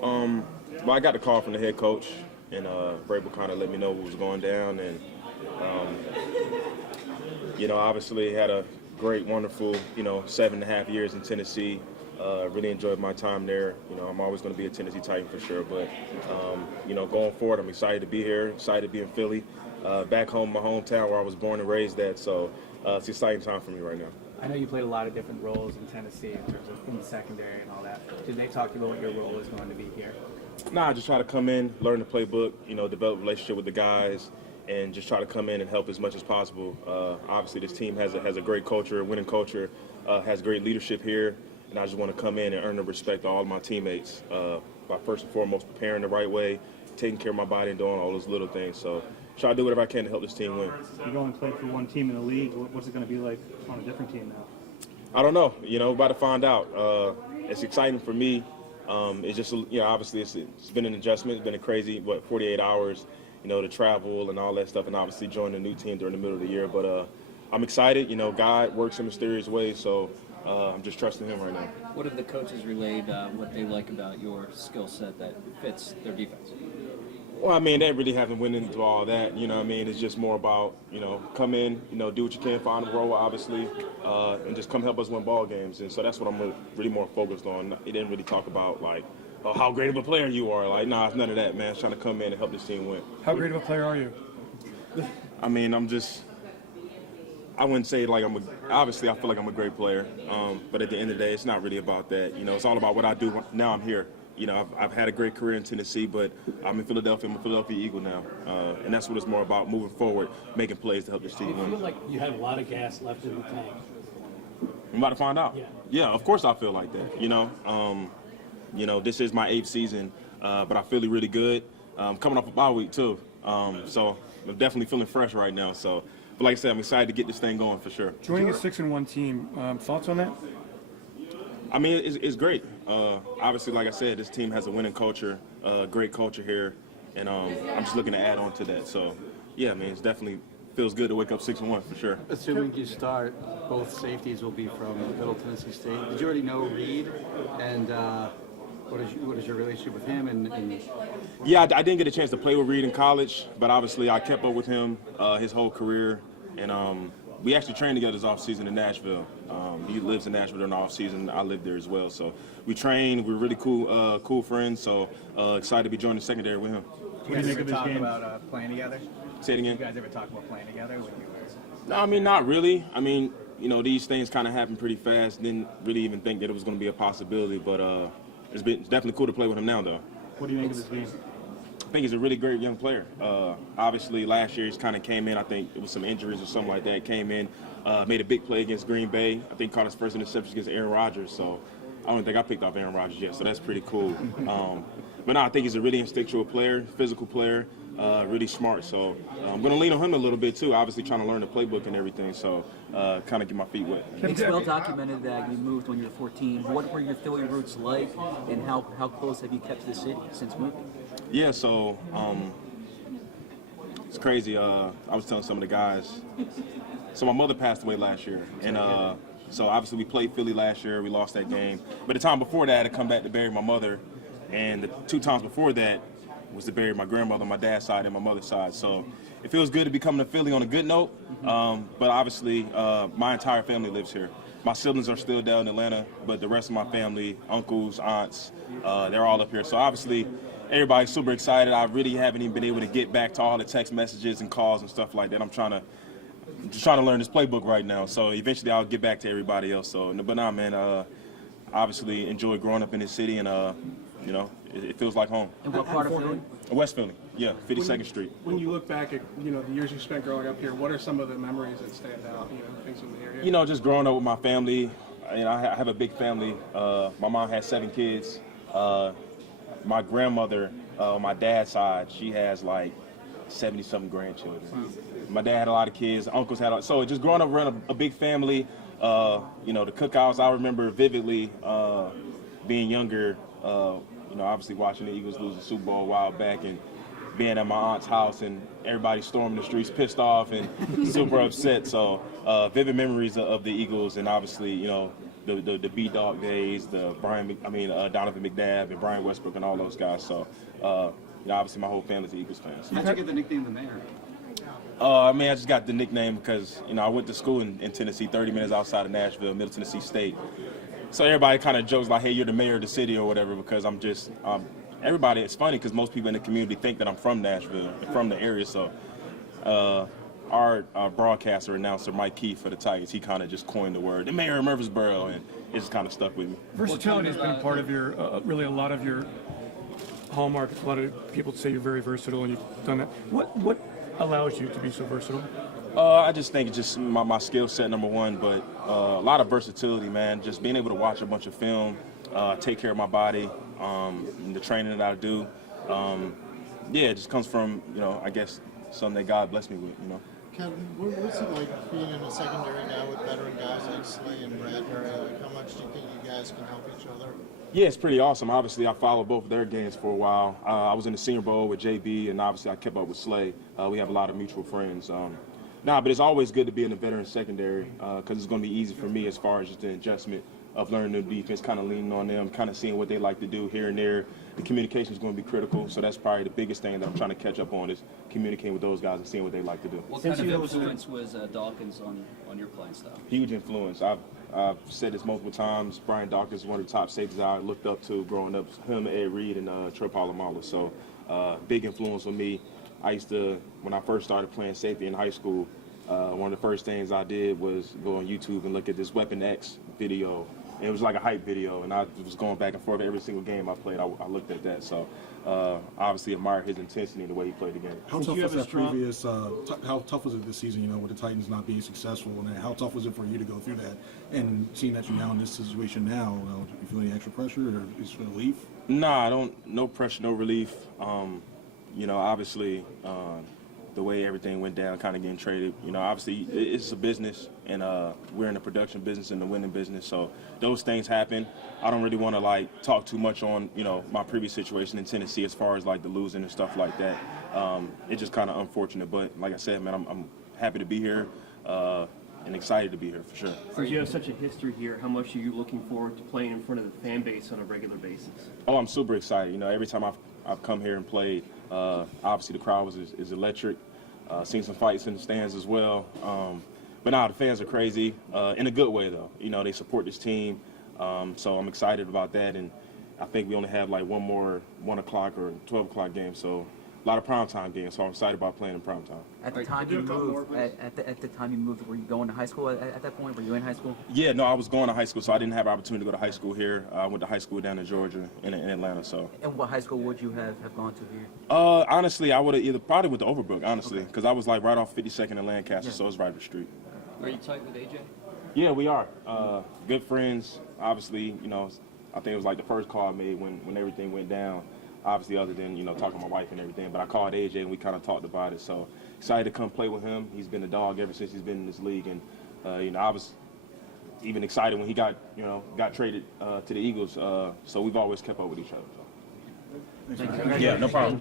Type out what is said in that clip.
Well, I got the call from the head coach, and Vrabel kind of let me know what was going down, and obviously had a great, wonderful, 7.5 years in Tennessee. Really enjoyed my time there. I'm always going to be a Tennessee Titan for sure. But, going forward, I'm excited to be here, excited to be in Philly, back home, my hometown where I was born and raised at. So it's an exciting time for me right now. I know you played a lot of different roles in Tennessee in terms of in the secondary and all that. Did they talk to you about what your role is going to be here? Nah, I just try to come in, learn the playbook, develop a relationship with the guys, and just try to come in and help as much as possible. Obviously, this team has a great culture, a winning culture, has great leadership here, and I just want to come in and earn the respect of all of my teammates by first and foremost preparing the right way, taking care of my body, and doing all those little things. So try to do whatever I can to help this team win. You're going to play for one team in the league. What's it going to be like on a different team now? I don't know. About to find out. It's exciting for me. It's just, obviously it's been an adjustment. It's been a crazy, 48 hours, to travel and all that stuff, and obviously join a new team during the middle of the year. But I'm excited. God works in mysterious ways, so I'm just trusting him right now. What have the coaches relayed what they like about your skill set that fits their defense? Well, they really haven't went into all that. It's just more about, come in, do what you can, find a role, obviously, and just come help us win ball games. And so that's what I'm really more focused on. He didn't really talk about, how great of a player you are. Nah, it's none of that, man. It's trying to come in and help this team win. How great of a player are you? I wouldn't say obviously I feel like I'm a great player, but at the end of the day, it's not really about that. It's all about what I do. Now I'm here. I've had a great career in Tennessee, but I'm in Philadelphia. I'm a Philadelphia Eagle now, and that's what it's more about, moving forward, making plays to help this team win. Do you feel like you have a lot of gas left in the tank? I'm about to find out. Yeah, of course I feel like that. This is my 8th season, but I feel really good. Coming off a bye week too, so I'm definitely feeling fresh right now. So, but like I said, I'm excited to get this thing going for sure. Joining a 6-1 team, thoughts on that? It's great. Obviously, like I said, this team has a winning culture, great culture here, and I'm just looking to add on to that. So, yeah, it definitely feels good to wake up 6-1 for sure. Assuming you start, both safeties will be from Middle Tennessee State. Did you already know Reed, and what is your relationship with him? Yeah, I didn't get a chance to play with Reed in college, but obviously I kept up with him his whole career, and we actually trained together this offseason in Nashville. He lives in Nashville during the offseason. I live there as well. So we trained. We're really cool friends. So excited to be joining the secondary with him. Do you guys ever talk about playing together? Say it again? Do you guys ever talk about playing together when you were? No, not really. These things kind of happen pretty fast. Didn't really even think that it was going to be a possibility. But it's definitely cool to play with him now, though. What do you think of his game? I think he's a really great young player. Obviously, last year he kind of came in. I think it was some injuries or something like that. Came in, made a big play against Green Bay. I think caught his first interception against Aaron Rodgers. So I don't think I picked off Aaron Rodgers yet. So that's pretty cool. But no, I think he's a really instinctual player, physical player, really smart. So I'm going to lean on him a little bit too. Obviously, trying to learn the playbook and everything. So kind of get my feet wet. It's well documented that you moved when you were 14. What were your Philly roots like, and how close have you kept to the city since moving? Yeah, so it's crazy. I was telling some of the guys. So my mother passed away last year, and so obviously we played Philly last year. We lost that game. But the time before that, I had to come back to bury my mother, and the 2 times before that was to bury my grandmother on my dad's side and my mother's side. So it feels good to be coming to Philly on a good note. But obviously, my entire family lives here. My siblings are still down in Atlanta, but the rest of my family, uncles, aunts, they're all up here. So obviously, everybody's super excited. I really haven't even been able to get back to all the text messages and calls and stuff like that. I'm just trying to learn this playbook right now. So eventually I'll get back to everybody else. So, but nah, man, obviously enjoy growing up in this city, and it feels like home. And what part of Philly? West Philly, yeah, 52nd Street. When you look back at the years you spent growing up here, what are some of the memories that stand out? Things in the area. Just growing up with my family. I have a big family. My mom has 7 kids. My grandmother, on my dad's side, she has 70-something grandchildren. My dad had a lot of kids. Uncles had so just growing up around a big family. The cookouts, I remember vividly being younger. Obviously watching the Eagles lose the Super Bowl a while back, and being at my aunt's house and everybody storming the streets pissed off and super upset. So vivid memories of the Eagles, and obviously, the B-Dog days, the Donovan McNabb and Brian Westbrook and all those guys. So, obviously my whole family's Eagles fans. How'd you get the nickname the Mayor? I just got the nickname because, I went to school in Tennessee, 30 minutes outside of Nashville, Middle Tennessee State. So everybody kind of jokes like, hey, you're the mayor of the city or whatever, because I'm just, everybody, it's funny because most people in the community think that I'm from Nashville, from the area. So our broadcaster, announcer, Mike Keefe for the Titans, he kind of just coined the word, the mayor of Murfreesboro, and it just kind of stuck with me. Versatility has been part of your, really a lot of your hallmark. A lot of people say you're very versatile, and you've done that. What allows you to be so versatile? I just think it's just my skill set, number one, but a lot of versatility, man. Just being able to watch a bunch of film, take care of my body, and the training that I do. It just comes from, I guess, something that God blessed me with, Kevin, what's it like being in a secondary now with veteran guys like Slay and Bradbury? Like, how much do you think you guys can help each other? Yeah, it's pretty awesome. Obviously, I followed both of their games for a while. I was in the Senior Bowl with JB, and obviously I kept up with Slay. We have a lot of mutual friends. But it's always good to be in the veteran secondary because it's going to be easy for me as far as just the adjustment of learning the defense, kind of leaning on them, kind of seeing what they like to do here and there. The communication is going to be critical, so that's probably the biggest thing that I'm trying to catch up on is communicating with those guys and seeing what they like to do. What kind of influence was Dawkins on your playing style? Huge influence. I've said this multiple times. Brian Dawkins is one of the top safeties I looked up to growing up. Him, Ed Reed, and Trey Polamalu. So big influence on me. I used to, when I first started playing safety in high school, one of the first things I did was go on YouTube and look at this Weapon X video. And it was like a hype video, and I was going back and forth every single game I played. I looked at that, so obviously admired his intensity and the way he played the game. How tough was that previous? How tough was it this season? With the Titans not being successful, and how tough was it for you to go through that? And seeing that you're now in this situation now, do you feel any extra pressure or is it relief? Nah, I don't. No pressure, no relief. Obviously, the way everything went down, kind of getting traded. Obviously it's a business, and we're in the production business and the winning business. So those things happen. I don't really want to talk too much on my previous situation in Tennessee as far as the losing and stuff like that. It's just kind of unfortunate, but like I said, man, I'm happy to be here and excited to be here for sure. Since you have such a history here, how much are you looking forward to playing in front of the fan base on a regular basis? Oh, I'm super excited. Every time I've come here and played, obviously the crowd is electric. Seen some fights in the stands as well. But the fans are crazy in a good way, though. They support this team. So I'm excited about that. And I think we only have one more 1 o'clock or 12 o'clock game. So a lot of primetime games. So I'm excited about playing in primetime. At the time you moved, at the time you moved, were you going to high school at that point? Were you in high school? Yeah, no, I was going to high school, so I didn't have an opportunity to go to high school here. I went to high school down in Georgia, in Atlanta. So. And what high school would you have gone to here? Honestly, I would have probably went to Overbrook, honestly, because I was right off 52nd and Lancaster, so it's right up the street. Are you tight with AJ? Yeah, we are. Good friends. Obviously, I think it was the first call I made when everything went down. Obviously, other than talking to my wife and everything, but I called AJ and we kind of talked about it. So excited to come play with him. He's been a dog ever since he's been in this league, and I was even excited when he got traded to the Eagles. So we've always kept up with each other. Thank you. Yeah, no problem.